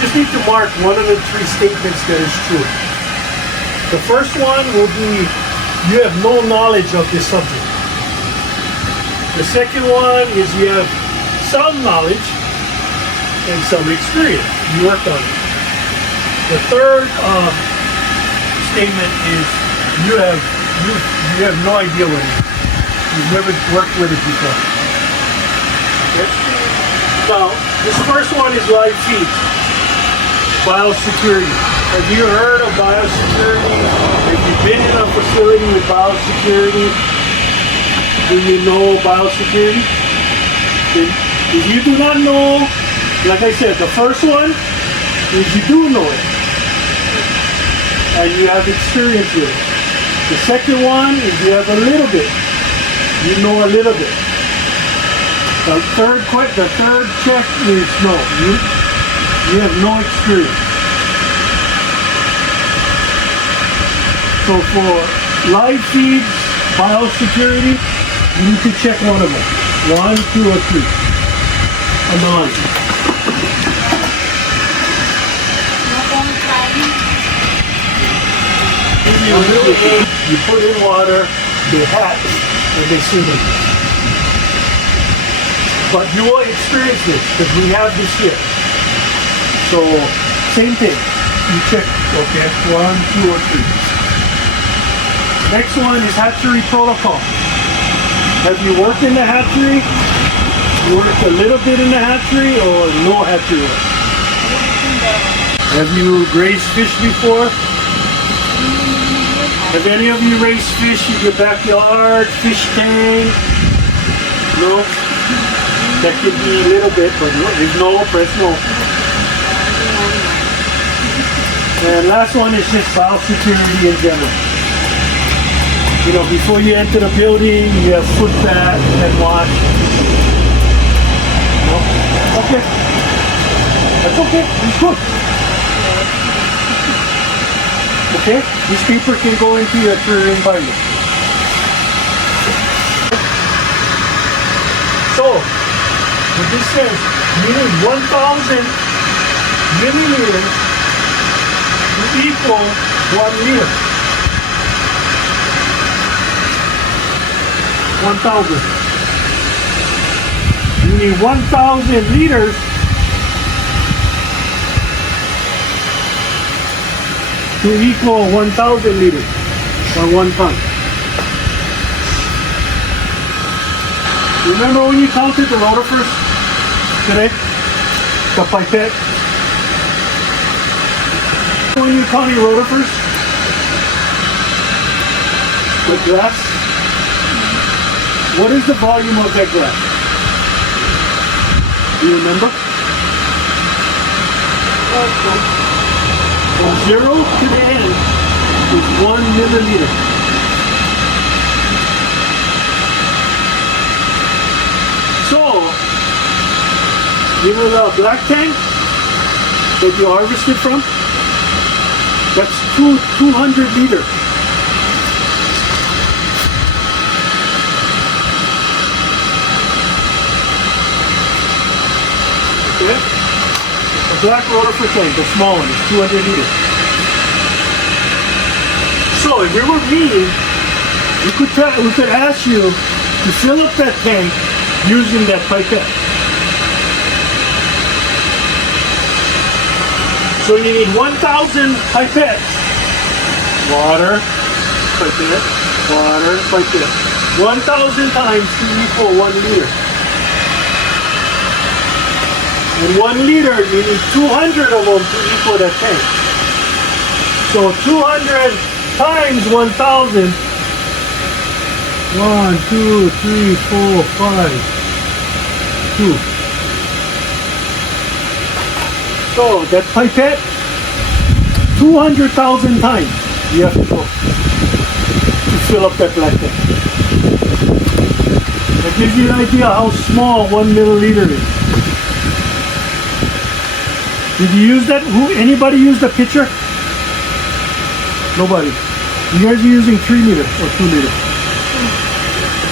Just need to mark one of the three statements that is true. The first one will be you have no knowledge of this subject. The second one is you have some knowledge and some experience. You worked on it. The third statement is you have no idea what it is. You've never worked with it before. Okay? Now, this first one is live feed. Biosecurity. Have you heard of biosecurity? Have you been in a facility with biosecurity? Do you know biosecurity? If you do not know, like I said, the first one is you do know it. And you have experience with it. The second one is you have a little bit. You know a little bit. The third check is no. You have no experience. So for live feeds, biosecurity, you need to check one of them. 1, 2, or 3 on the line. You put in water, they hatch, and they swim in. But you will experience this because we have this here. So, same thing. You check, okay, 1, 2, or 3. Next one is hatchery protocol. Have you worked in the hatchery? You worked a little bit in the hatchery or no hatchery work? Have you raised fish before? Have any of you raised fish in your backyard, fish tank? No? That could be a little bit, but there's no, press no. And last one is just biosecurity in general. You know, before you enter the building, you have foot bath and wash. No? Okay. That's okay. It's good. Okay? This paper can go into your environment. So, what this says, you need 1,000 milliliters to equal 1 liter. 1,000. You need 1,000 liters to equal 1,000 liters or 1 ton. Remember when you counted the rotifers today? The pipette? When you count your rotifers? The glass? What is the volume of that glass? Do you remember? From 0 to the end is 1 milliliter. So, you know the black tank that you harvested from? That's 200 liters. Okay? The black rotifer tank, the small one, is 200 liters. So if we were me, we could ask you to fill up that tank using that pipette. So you need 1,000 pipettes. Water, pipette, water, pipette. 1,000 times to equal 1 liter. And 1 liter, you need 200 of them to equal that tank. So 200 times 1,000. 1, 2, 3, 4, 5, 2. So that pipette, 200,000 times you have to go to fill up that black tank. That gives you an idea how small 1 milliliter is. Did you use that? Anybody use the pitcher? Nobody. You guys are using 3 liter or 2 liter.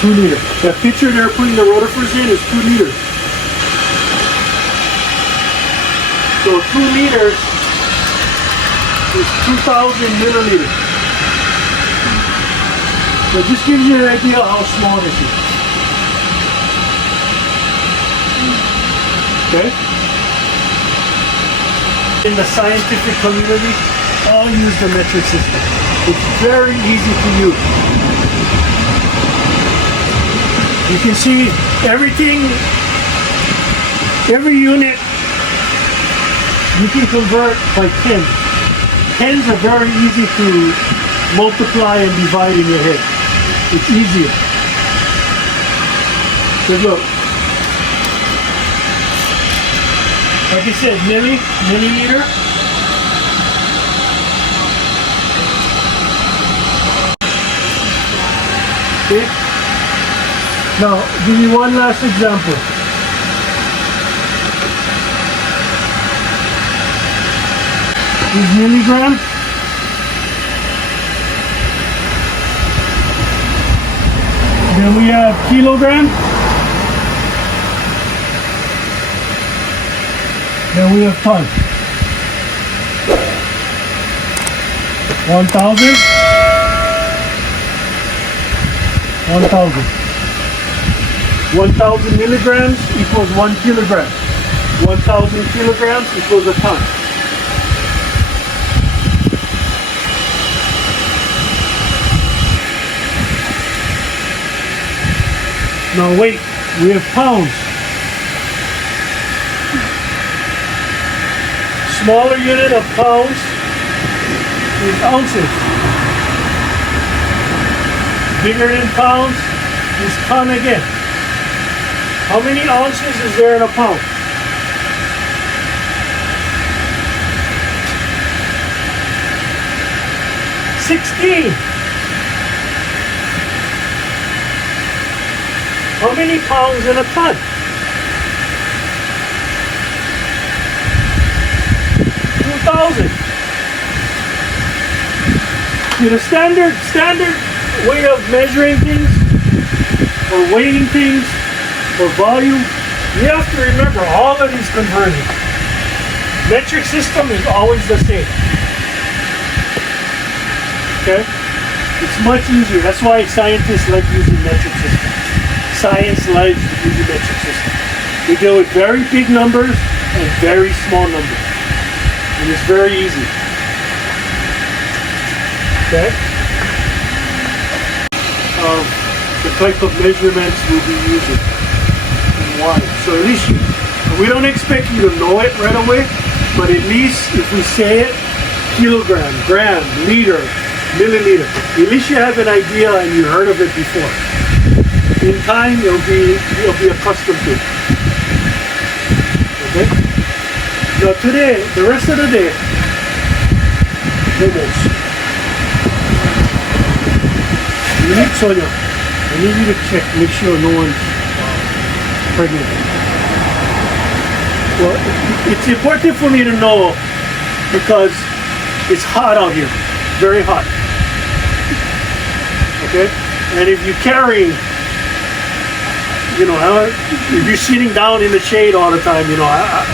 2 liter. That picture they're putting the rotifers in is 2 liters. So 2 liters is 2,000 milliliters. So it just gives you an idea how small this is. Okay? In the scientific community, all use the metric system. It's very easy to use. You can see everything, every unit you can convert by 10. Tens are very easy to multiply and divide in your head. It's easier. So look. Like I said, milliliter. Okay. Now, give me one last example. This is milligram. Then we have kilogram. Then we have ton. 1,000. 1,000. 1,000 milligrams equals 1 kilogram. 1,000 kilograms equals a ton. Now wait, we have pounds. Smaller unit of pounds is ounces. Bigger than pounds is ton again. How many ounces is there in a pound? 16. How many pounds in a ton? 2,000. The standard way of measuring things or weighing things or volume, you have to remember all of these conversions. Metric system is always the same. Okay? It's much easier. That's why scientists like using metric system. Science likes using metric system. We deal with very big numbers and very small numbers. And it's very easy. Okay? The type of measurements we'll be using and why. So at least we don't expect you to know it right away, but at least if we say it, kilogram, gram, liter, milliliter, at least you have an idea and you heard of it before. In time, you'll be accustomed to it. Okay? Now today, the rest of the day, almost. You need Sonia. I need you to check, make sure no one's pregnant. Well, it's important for me to know because it's hot out here, very hot. Okay? And if you're carrying, you know, if you're sitting down in the shade all the time, you know, I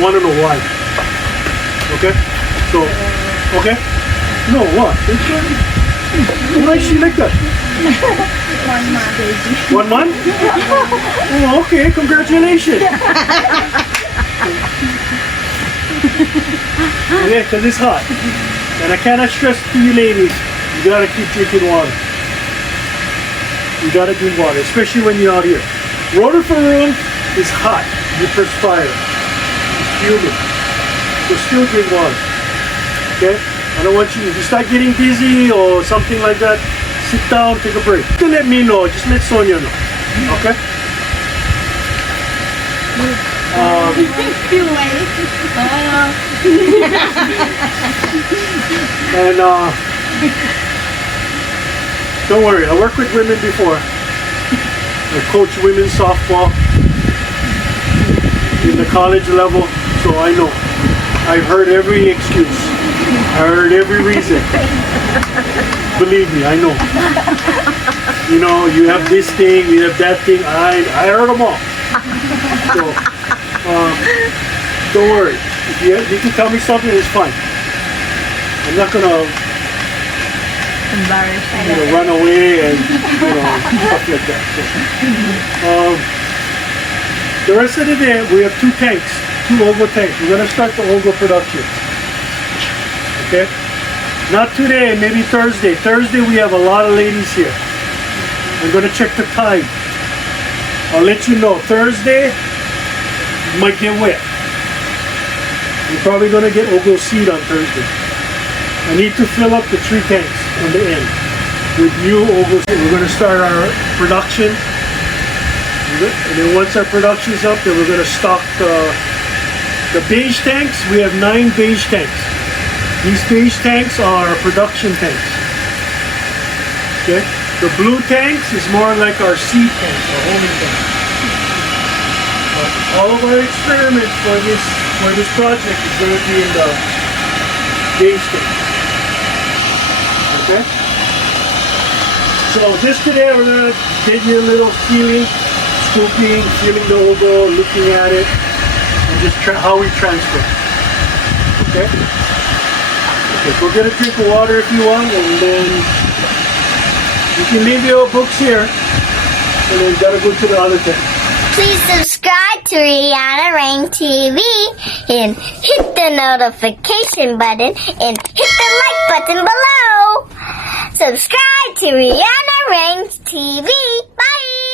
want to know why. Okay? So, okay? No, what? Why is she like that? 1 month, baby. 1 month? Oh, okay, congratulations. Yeah, because it's hot. And I cannot stress to you ladies, you gotta keep drinking water. You gotta drink water, especially when you're out here. Rotifer room is hot. You perspire. It's humid. So still drink water. Okay? I don't want you, if you start getting dizzy or something like that, sit down, take a break. Don't let me know, just let Sonia know. Okay? Feel like And don't worry, I worked with women before. I coached women's softball in the college level, so I know. I've heard every excuse. I heard every reason. Believe me, I know. You know, you have this thing, you have that thing. I heard them all. So, don't worry. If you can tell me something, it's fine. I'm not gonna run away and stuff like that. So, the rest of the day, we have 2 tanks, 2 Ogo tanks. We're gonna start the Ogo production. Okay? Not today, maybe Thursday. Thursday we have a lot of ladies here. I'm gonna check the time. I'll let you know. Thursday might get wet. You're probably gonna get Ogo seed on Thursday. I need to fill up the 3 tanks on the end with new Ogo seed. We're gonna start our production. And then once our production is up, then we're gonna stock the beige tanks. We have 9 beige tanks. These beige tanks are production tanks. Okay? The blue tanks is more like our seed tanks, our homing tanks. But all of our experiments for this project is going to be in the beige tank. Okay? So just today we're going to give you a little feeling, scooping, feeling the Ogo, looking at it, and just how we transfer. Okay? Okay, go get a drink of water if you want, and then you can leave your books here, and then gotta go to the other tent. Please subscribe to Rihanna Rain TV and hit the notification button and hit the like button below. Subscribe to Rihanna Rain TV. Bye!